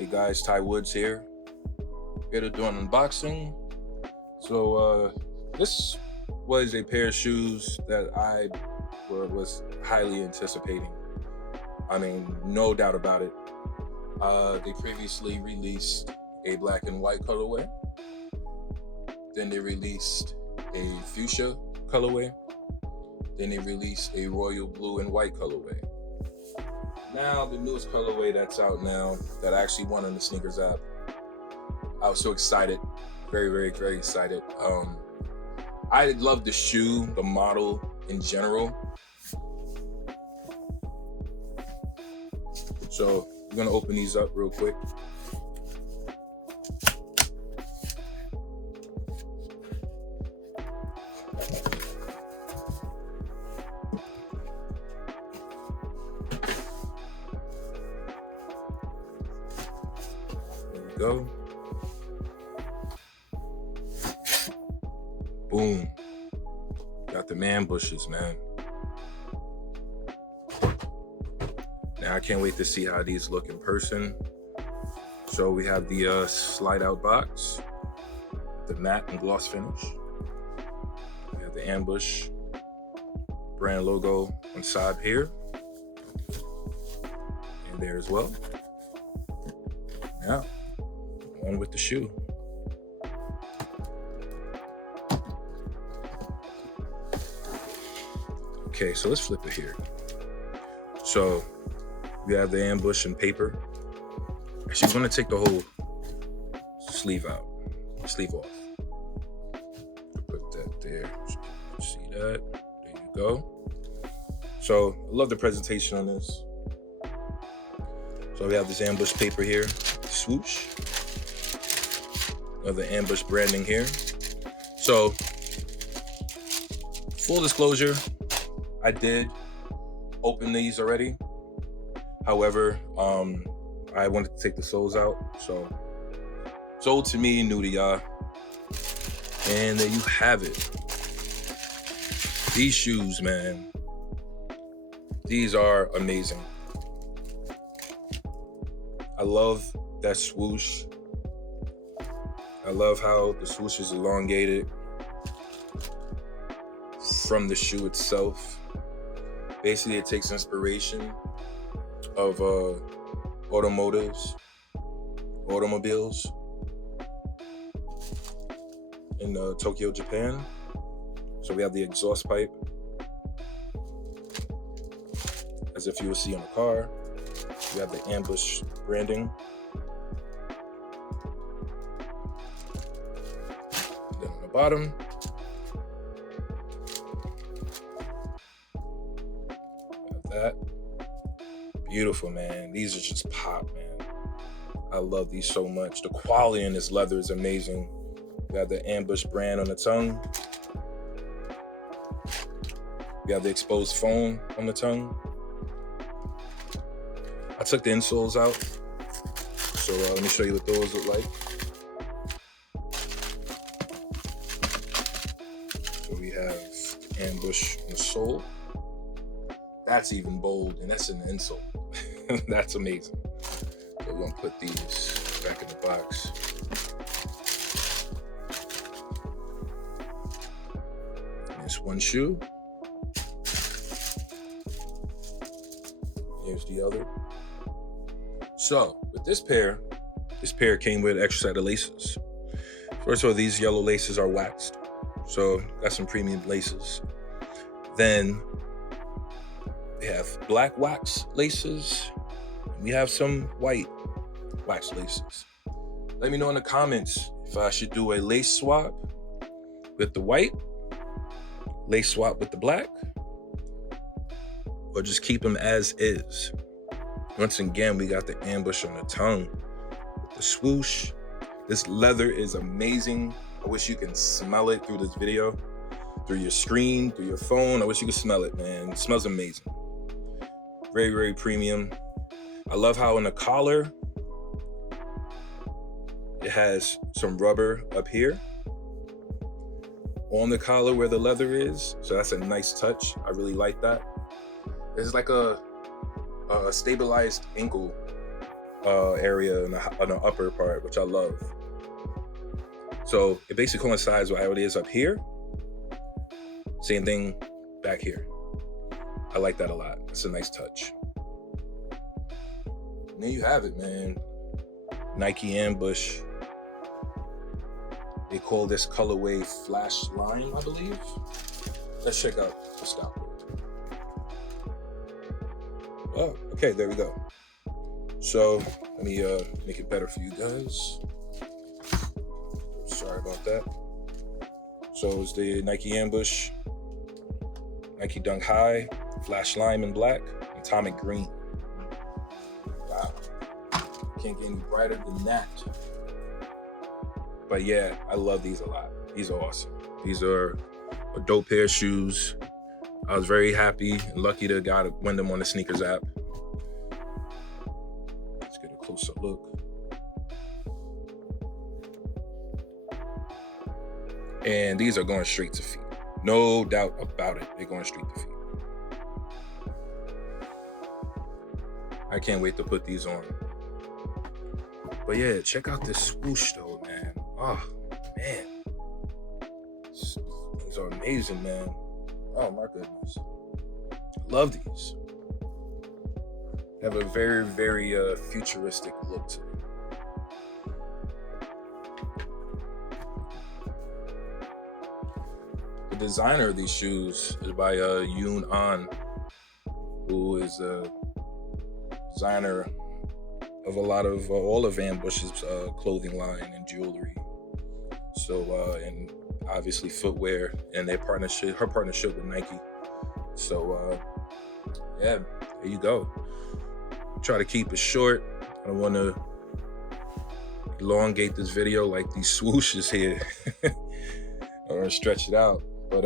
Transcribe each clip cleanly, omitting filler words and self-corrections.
Hey guys, Woodz here. Here to do an unboxing. So this was a pair of shoes that I was highly anticipating. I mean, no doubt about it. They previously released a black and white colorway. Then they released a fuchsia colorway. Then they released a royal blue and white colorway. Now the newest colorway that's out now that I actually won on the sneakers app. I was so excited, very excited. I love the shoe, the model in general. So I'm gonna open these up real quick. There we go. Boom. Got the man bushes, man. Now I can't wait to see how these look in person. So we have the slide out box, the matte and gloss finish. We have the ambush brand logo inside here and there as well. Now, on with the shoe. Okay, so let's flip it here. So we have the ambush and paper. Actually, we're gonna take the whole sleeve off. Put that there. See that? There you go. So I love the presentation on this. So we have this ambush paper here, swoosh. Another ambush branding here. So full disclosure, I did open these already. However, I wanted to take the soles out. So sold to me, new to y'all. And there you have it. These shoes, man. These are amazing. I love that swoosh. I love how the swoosh is elongated from the shoe itself. Basically, it takes inspiration of automobiles in Tokyo, Japan. So we have the exhaust pipe, as if you would see on a car. We have the ambush branding. Then on the bottom, that. Beautiful, man. These are just pop, man. I love these so much. The quality in this leather is amazing. We have the ambush brand on the tongue. We have the exposed foam on the tongue. I took the insoles out. So let me show you what those look like. So we have ambush on the sole. That's even bold, and that's an insole. That's amazing. So we're gonna put these back in the box. There's one shoe. Here's the other. So with this pair came with an extra set of laces. First of all, these yellow laces are waxed. So that's some premium laces. Then we have black wax laces. We have some white wax laces. Let me know in the comments if I should do a lace swap with the white, lace swap with the black, or just keep them as is. Once again, we got the ambush on the tongue with the swoosh. This leather is amazing. I wish you can smell it through this video, through your screen, through your phone. I wish you could smell it, man. It smells amazing. Very premium. I love how in the collar, it has some rubber up here on the collar where the leather is. So that's a nice touch. I really like that. It's like a stabilized ankle area on the upper part, which I love. So it basically coincides with how it is up here. Same thing back here. I like that a lot. It's a nice touch. And there you have it, man. Nike Ambush. They call this colorway Flash Lime, I believe. Let's check out the stop. Oh, okay, there we go. So let me make it better for you guys. Sorry about that. So it's the Nike Ambush, Nike Dunk High, Flash Lime in black, and Atomic Green. Wow. Can't get any brighter than that. But yeah, I love these a lot. These are awesome. These are a dope pair of shoes. I was very happy and lucky to win them on the sneakers app. Let's get a closer look. And these are going straight to feet. No doubt about it. They're going straight to feet. I can't wait to put these on. But yeah, check out this swoosh though, man. Oh, man. These are amazing, man. Oh my goodness. Love these. Have a very, very futuristic look to them. The designer of these shoes is by Yoon An, who is a designer of a lot of all of Ambush's clothing line and jewelry. So and obviously footwear and her partnership with Nike. So yeah, there you go. Try to keep it short. I don't want to elongate this video like these swooshes here. Or stretch it out. But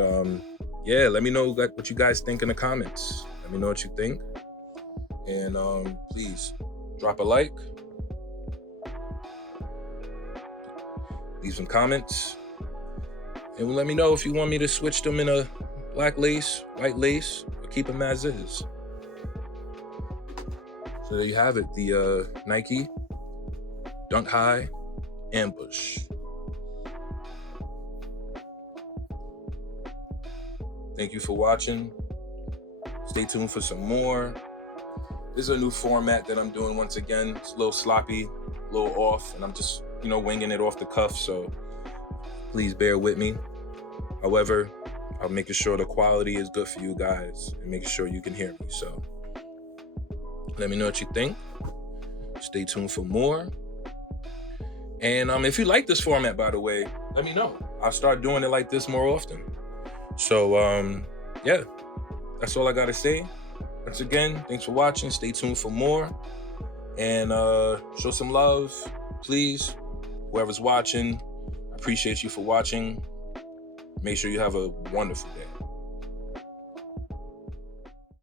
yeah, let me know what you guys think in the comments. Let me know what you think. And please drop a like. Leave some comments. And let me know if you want me to switch them in a black lace, white lace, or keep them as is. So there you have it, the Nike Dunk High Ambush. Thank you for watching. Stay tuned for some more. This is a new format that I'm doing once again. It's a little sloppy, a little off, and I'm just, winging it off the cuff, so please bear with me. However, I'm making sure the quality is good for you guys and making sure you can hear me, so let me know what you think. Stay tuned for more. And if you like this format, by the way, let me know. I'll start doing it like this more often. So, yeah, that's all I got to say. Once again, thanks for watching. Stay tuned for more. And show some love, please. Whoever's watching, I appreciate you for watching. Make sure you have a wonderful day.